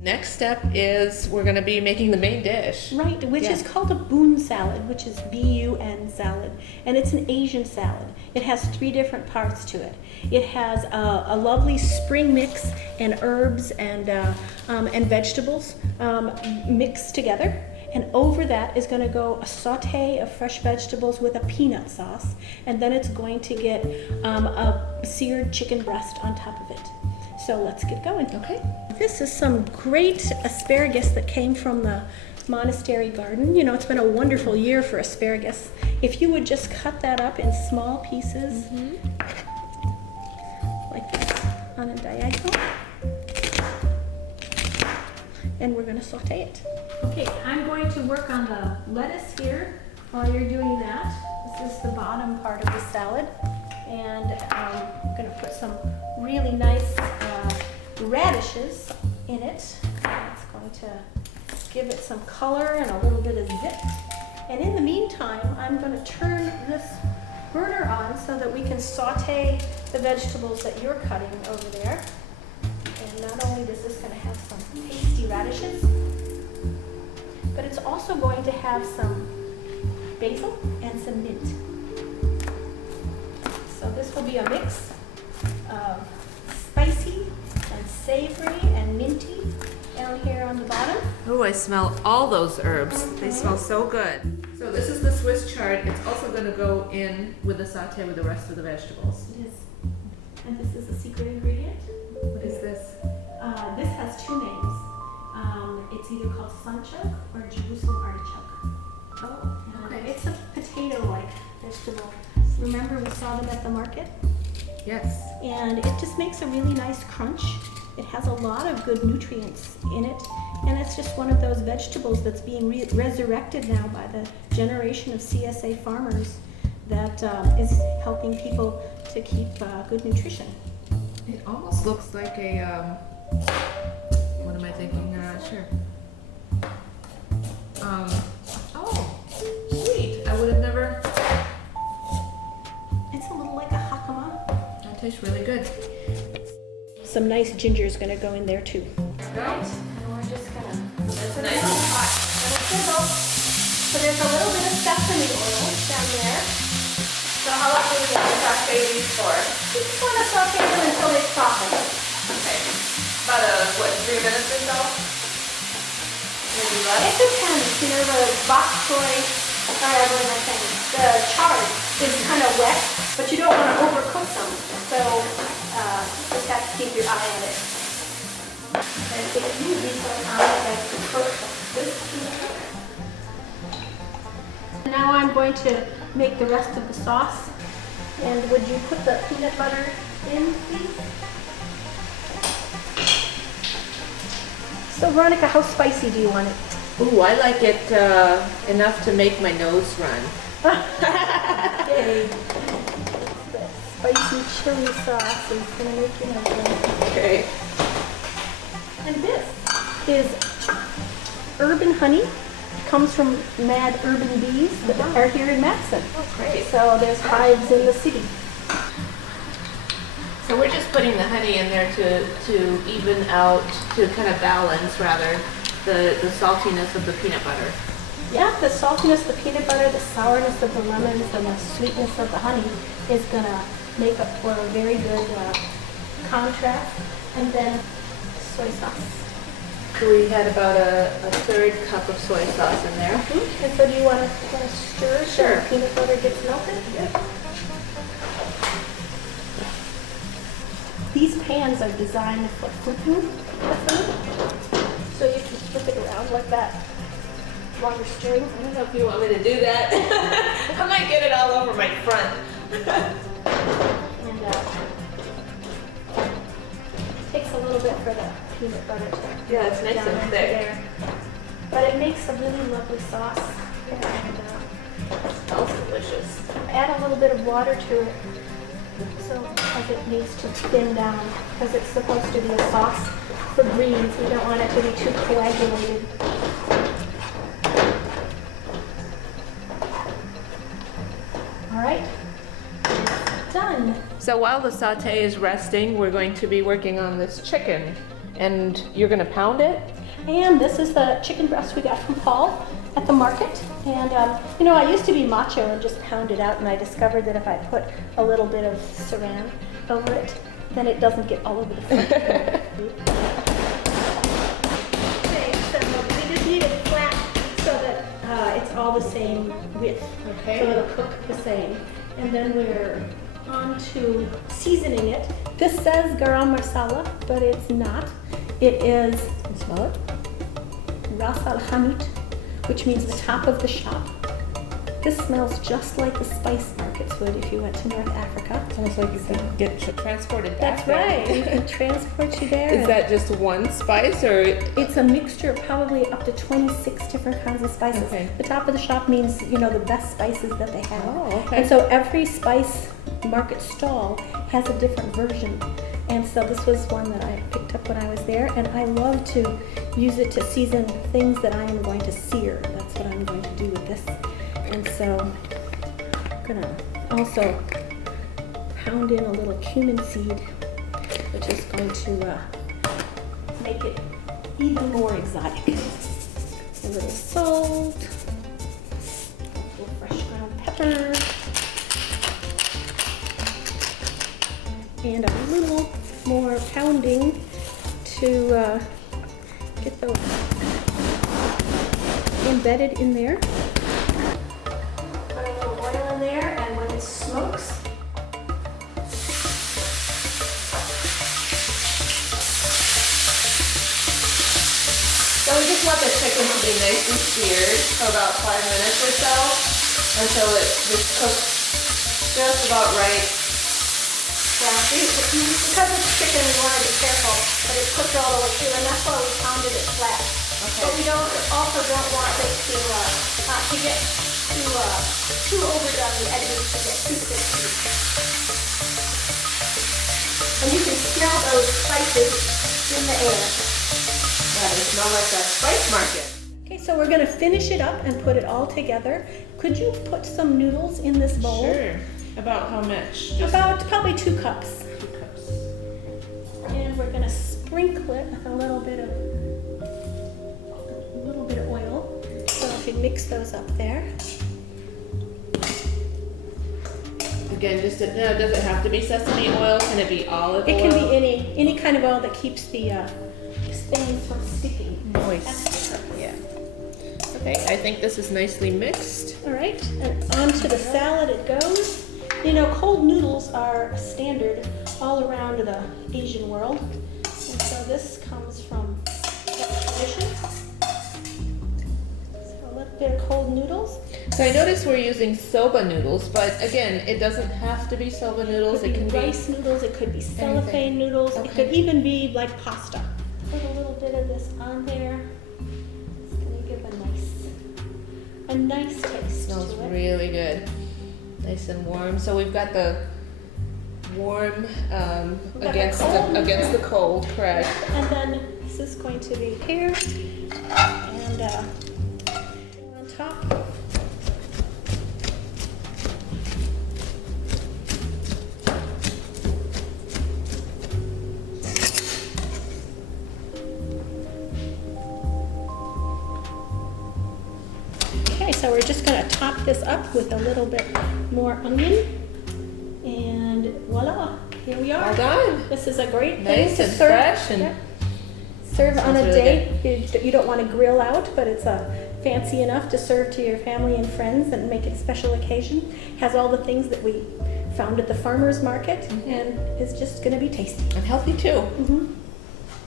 Next step is we're going to be making the main dish. Right, which is called a Bun salad, which is B-U-N salad, and it's an Asian salad. It has 3 different parts to it. It has a lovely spring mix and herbs and vegetables mixed together. And over that is going to go a saute of fresh vegetables with a peanut sauce, and then it's going to get a seared chicken breast on top of it. So let's get going. Okay. This is some great asparagus that came from the monastery garden. You know, it's been a wonderful year for asparagus. If you would just cut that up in small pieces, like this, on a diagonal, and we're going to saute it. Okay, I'm going to work on the lettuce here while you're doing that. This is the bottom part of the salad, and I'm going to put some really nice radishes in it. It's going to give it some color and a little bit of zip. And in the meantime, I'm going to turn this burner on so that we can saute the vegetables that you're cutting over there. And not only is this going to have some tasty radishes, but it's also going to have some basil and some mint. So this will be a mix of spicy and savory and minty down here on the bottom. Oh, I smell all those herbs. They smell so good. So this is the Swiss chard. It's also going to go in with the saute with the rest of the vegetables. It is. And this is the secret ingredient. What is this? This has 2 names. It's either called sunchoke or Jerusalem artichoke. Oh, And okay. it's a potato-like vegetable. Remember we saw them at the market? Yes. And it just makes a really nice crunch. It has a lot of good nutrients in it, and it's just one of those vegetables that's being resurrected now by the generation of CSA farmers that is helping people to keep good nutrition. It almost looks like a, what am I thinking? Sure. Oh, sweet. I would have never. It's a little like a hakama. That tastes really good. Some nice ginger is going to go in there too. Right. And we're just going to That's put it nice on and hot. It'll sizzle. So there's a little bit of sesame oil down there. So how long do we have to saute these for? You just want to saute them until they soften. Okay. About 3 minutes or so? Maybe less? It depends. You know, the bok choy, the chard is kind of wet, but you don't want to overcook them. So just have to keep your eye on it. And if you use these like to cook this peanut butter. Now I'm going to make the rest of the sauce. And would you put the peanut butter in, please? So Veronica, how spicy do you want it? Ooh, I like it enough to make my nose run. Yay. The spicy chili sauce is going to make you nose. Okay. And this is urban honey. It comes from mad urban bees that are here in Madison. Oh, great. So there's hives in the city. So we're just putting the honey in there to even out, to kind of balance, rather, the saltiness of the peanut butter. Yeah, the saltiness of the peanut butter, the sourness of the lemons, and the sweetness of the honey is going to make up for a very good contrast. And then soy sauce. So we had about a 1/3 cup of soy sauce in there. And so do you want to stir so Sure. the peanut butter gets melted? Yeah. These pans are designed for flipping the food. So you can flip it around like that while you're stirring. I don't know if you want me to do that. I might get it all over my front. And takes a little bit for the peanut butter to Yeah, it's nice down and into thick. there. But it makes a really lovely sauce. And It smells delicious. add a little bit of water to it so as it needs to thin down, because it's supposed to be a sauce for greens. We don't want it to be too coagulated. All right, done. So while the saute is resting, we're going to be working on this chicken. And you're gonna pound it? And this is the chicken breast we got from Paul at the market. And you know, I used to be macho and just pound it out, and I discovered that if I put a little bit of saran over it, then it doesn't get all over the front. Okay, so we just need it flat so that it's all the same width. Okay. So it'll cook the same. And then we're on to seasoning it. This says garam masala, but it's not. It is, Can you smell it? ras al hanout, which means the top of the shop. This smells just like the spice markets would if you went to North Africa. It's almost like you can get transported back That's there. right. We can transport you there. Is that just one spice or? It's a mixture of probably up to 26 different kinds of spices. Okay. The top of the shop means, you know, the best spices that they have. Oh, okay. And so every spice market stall has a different version. And so this was one that I picked up when I was there, and I love to use it to season things that I am going to sear. That's what I'm going to do with this. And so I'm gonna also pound in a little cumin seed, which is going to make it even more exotic. A little salt, a little fresh ground pepper, and a little more pounding to get those embedded in there. Put a little oil in there, and when it smokes, So we just want the chicken to be nice and seared for about 5 minutes or so until it just cooks just about right. yeah, because it's chicken, we want to be careful that it's cooked all the way through, and that's why we pounded it flat. Okay. But we also don't want it to get too overdone, the edges to get too crispy. And you can smell those spices in the air. Yeah, they smell like that spice market. Okay, so we're going to finish it up and put it all together. Could you put some noodles in this bowl? Sure. About how much? Just About probably 2 cups. 2 cups. And we're going to sprinkle it with a little bit of oil. So if you mix those up there. Again, just now, does it have to be sesame oil? Can it be olive oil? It can be any kind of oil that keeps the things from sticking. Moist. Yeah. Okay, I think this is nicely mixed. All right, and onto the salad it goes. You know, cold noodles are standard all around the Asian world. And so this comes from that tradition. So a little bit of cold noodles. So I noticed we're using soba noodles, but again, it doesn't have to be soba noodles. It can be rice noodles, it could be cellophane anything. noodles, it Okay. could even be like pasta. Put a little bit of this on there. It's gonna give a nice taste Smells to it. really good. Nice and warm. So we've got the warm We've got against the cold. against the cold, correct? And then this is going to be here and on top. Okay, so we're just going to top this up with a little bit more onion, and voila, here we are. All done. This is a great thing Nice to and serve. fresh and Yeah. Serve on Smells a really day you don't want to grill out, but it's fancy enough to serve to your family and friends and make it a special occasion. Has all the things that we found at the farmer's market, and is just going to be tasty. and healthy too. Mm-hmm.